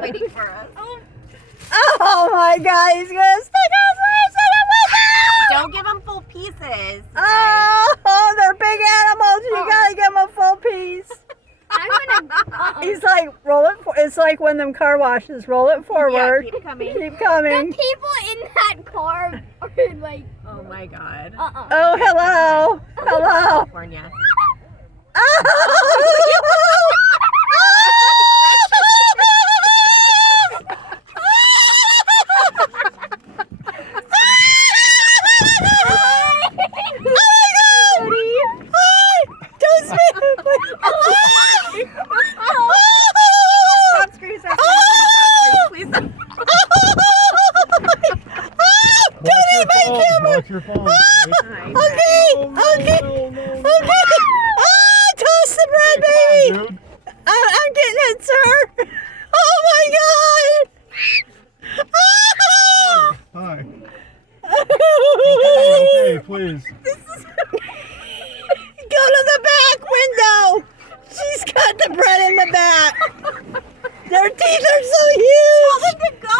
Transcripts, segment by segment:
waiting for us. Oh my God, he's gonna stick us right in the window! Don't give them full pieces. Oh, they're big animals. You gotta give them a full piece. I'm gonna. He's like, roll it. It's like one of them car washes. Roll it forward. Yeah, keep coming. Keep coming. The people in that car are like. Oh my God. Oh, hello. Hello. California. Oh! Watch your phone. Okay. Oh, toast the bread, baby. Dude. I'm getting it, sir. Oh my God. Hi. Okay, please. Go to the back window. She's got the bread in the back. Their teeth are so huge. Tell them to go.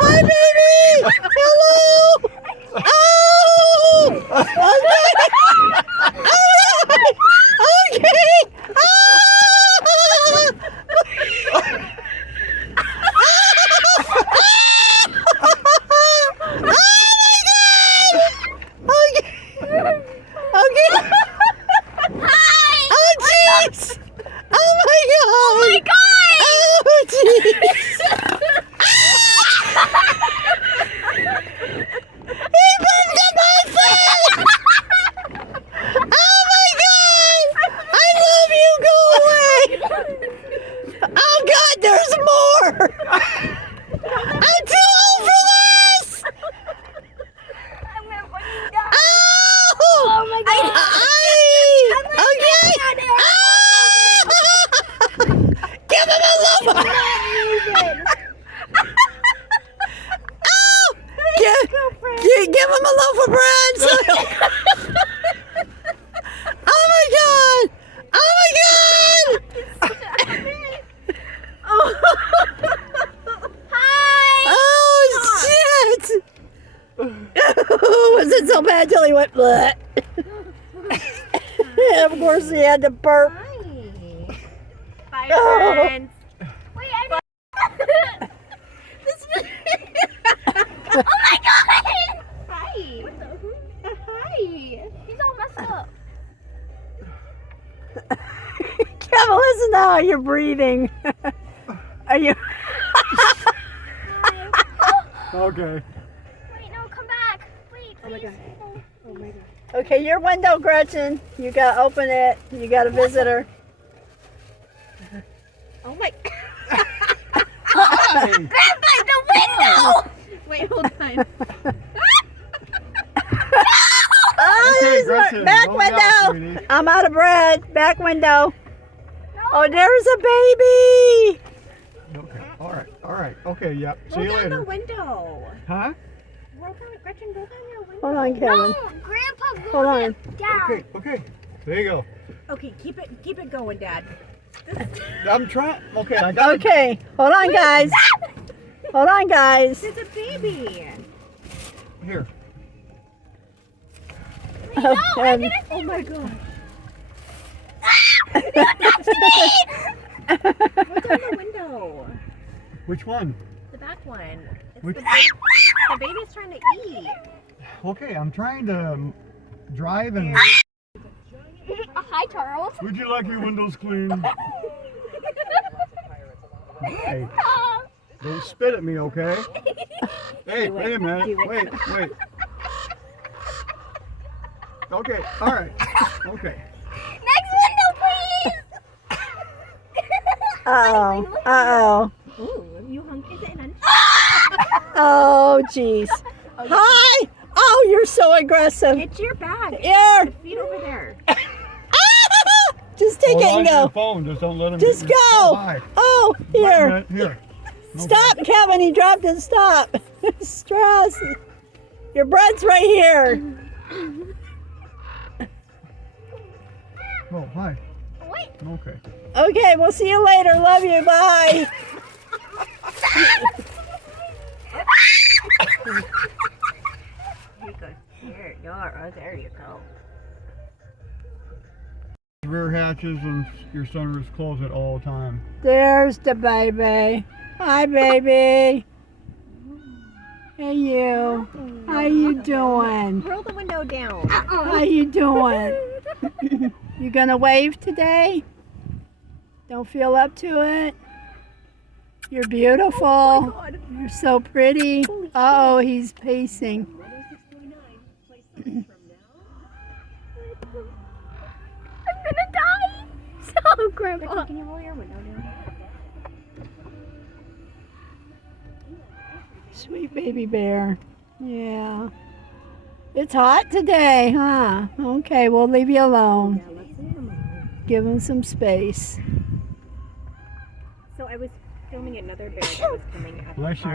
Hi, baby. Hello. Oh. Okay. Give him a loaf of bread. Oh my God! Oh my God! Hi. Oh shit! Was it so bad till he went bleh? Of course he had to burp. Bye, Oh. friends. Wait, oh my God! Hi. Hi. He's all messed up. Kevin, listen to how you're breathing. Are you? Okay. Wait, no, come back. Wait, please. Oh my God. Oh my God. Okay, your window, Gretchen. You gotta open it. You got a visitor. Oh my. Hi. Grandpa, the window! Wait, hold on. Oh, Okay, there's Gretchen, back roll it out, window. sweetie. I'm out of bread. Back window. No. Oh, there's a baby. Okay. All right. Okay. Yep. See Roll you down the later. window. Huh? Roll down, Gretchen, roll down your window. Hold on, Kevin. No, Grandpa, Hold roll on. it down. Okay. There you go. Okay, keep it going, Dad. I'm trying. Okay. I got it. Okay, hold on, guys. Hold on, guys. There's a baby. Here. Oh, Kevin. Oh my God. That's me! Roll down the window. Which one? The back one. It's Which- the baby's trying to eat. Okay. I'm trying to drive and. Hi, Charles. Would you like your windows clean? Hey, don't spit at me, okay? Hey, wait a minute. Wait. Okay, all right. Okay. Next window, please! Uh-oh. Ooh, you hungry? Is it lunch? Oh, jeez. Hi. Oh, you're so aggressive. Get your bag. Here. The feet over there. Just take it and Hold on to your go. phone. Just don't let him. Just get your- go. Bye. Oh, Wait a here. minute, Here. No Stop, Kevin. He dropped it. Stop. Stress. Your bread's right here. Oh, hi. Wait. Okay. Okay, we'll see you later. Love you. Bye. You go here. Oh, there you go. Rear hatches and your sunroof's closed at all time. There's the baby. Hi, baby. Hey, you. How you doing? Roll the window down. How you doing? You gonna wave today? Don't feel up to it? You're beautiful. You're so pretty. Uh-oh, he's pacing. I'm gonna die. So, Grandpa. Can you roll your window down? Sweet baby bear. Yeah. It's hot today, huh? Okay, we'll leave you alone. Yeah, let's leave him alone. Give him some space. So I was filming another bear that was coming up Bless you.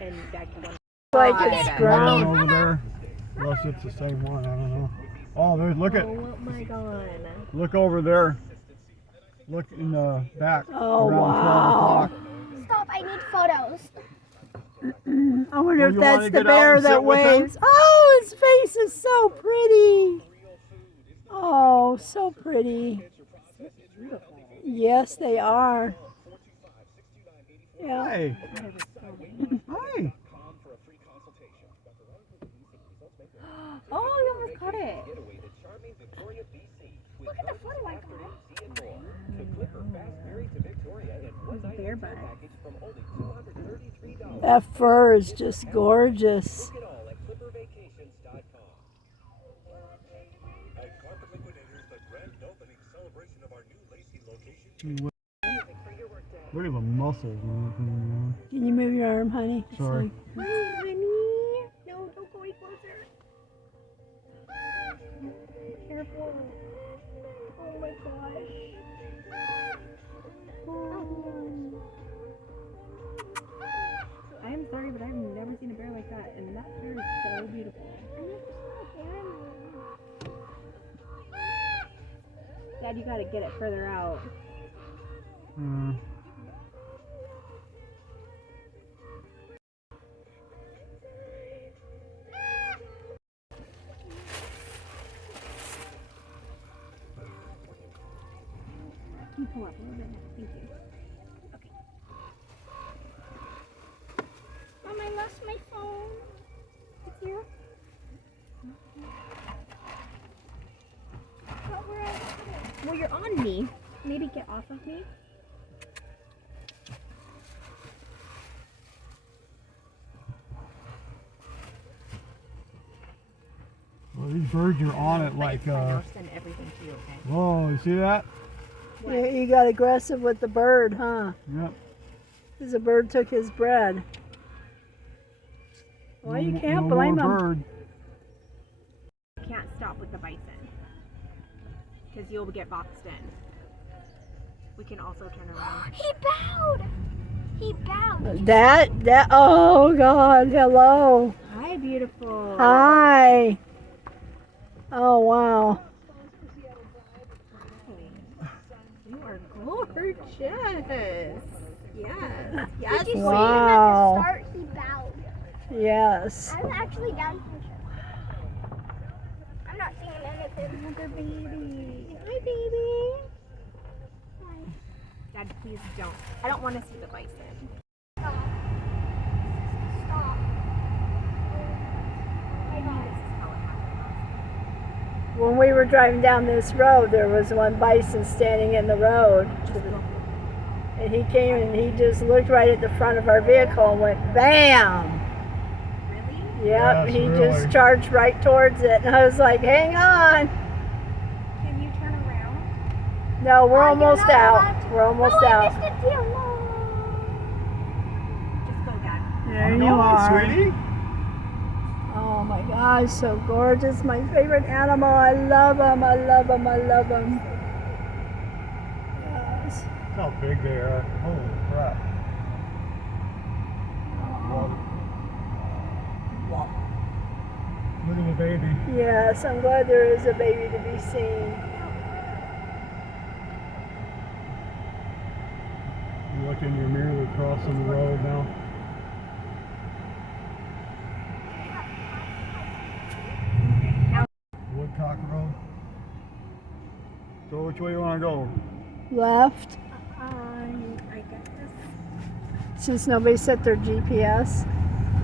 and back to one. Like Oh, it's yeah. grown. Over there. Unless it's the same one, I don't know. Oh, there's, look at, Oh my god. look over there. Look in the back. Oh, around wow. 12 o'clock. Stop, I need photos. I wonder Well, if you that's wanna the get out bear and that sit with him? waves. Oh, his face is so pretty. Oh, so pretty. Yes, they are. Yeah. Hey. Hi. Oh, you almost caught it. Look at the photo I got. Bear butt. That fur is just gorgeous. Look at the muscles, man. Can you move your arm, honey? Sorry. Honey. No, don't go any closer. Careful. Oh my gosh. I am sorry, but I've never seen a bear like that, and that bear is so beautiful. Dad, you gotta get it further out. Can you pull up a little bit? Thank you. Mom, I lost my phone. It's here. But where I put it? Well, you're on me. Maybe get off of me. Well, these birds are on it like, I'll send everything to you, okay? whoa, you see that? You got aggressive with the bird, huh? Yep. Because the bird took his bread. Well, you can't no blame more him. bird. You can't stop with the bison. Because you'll get boxed in. We can also turn around. He bowed. He bowed. That, oh God, hello. Hi, beautiful. Hi. Oh, wow. You are gorgeous. Yes. Yes. Did you see him Wow. at the start? He bowed. Yes. I was actually down for sure. I'm not seeing anything. Another baby. Hi, baby. Dad, please don't. I don't want to see the bison. Stop. Stop. Maybe this is how it happens. When we were driving down this road, there was one bison standing in the road. And he came and he just looked right at the front of our vehicle and went, bam! Really? Yep, Yes, he really. just charged right towards it. And I was like, hang on. Can you turn around? No, we're Oh, you're almost not out. allowed to- We're almost oh, out. I missed it too. Just go, Dad. There you Come on, are. sweetie. Oh my gosh, so gorgeous. My favorite animal. I love him. I love him. I love him. Yes. Look how big they are. Holy crap. Look at the baby. Yes, I'm glad there is a baby to be seen. Look in your mirror, they're crossing the road now. Woodcock Road. So which way you want to go? Left, I guess. since nobody set their GPS.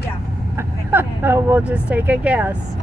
Yeah. We'll just take a guess.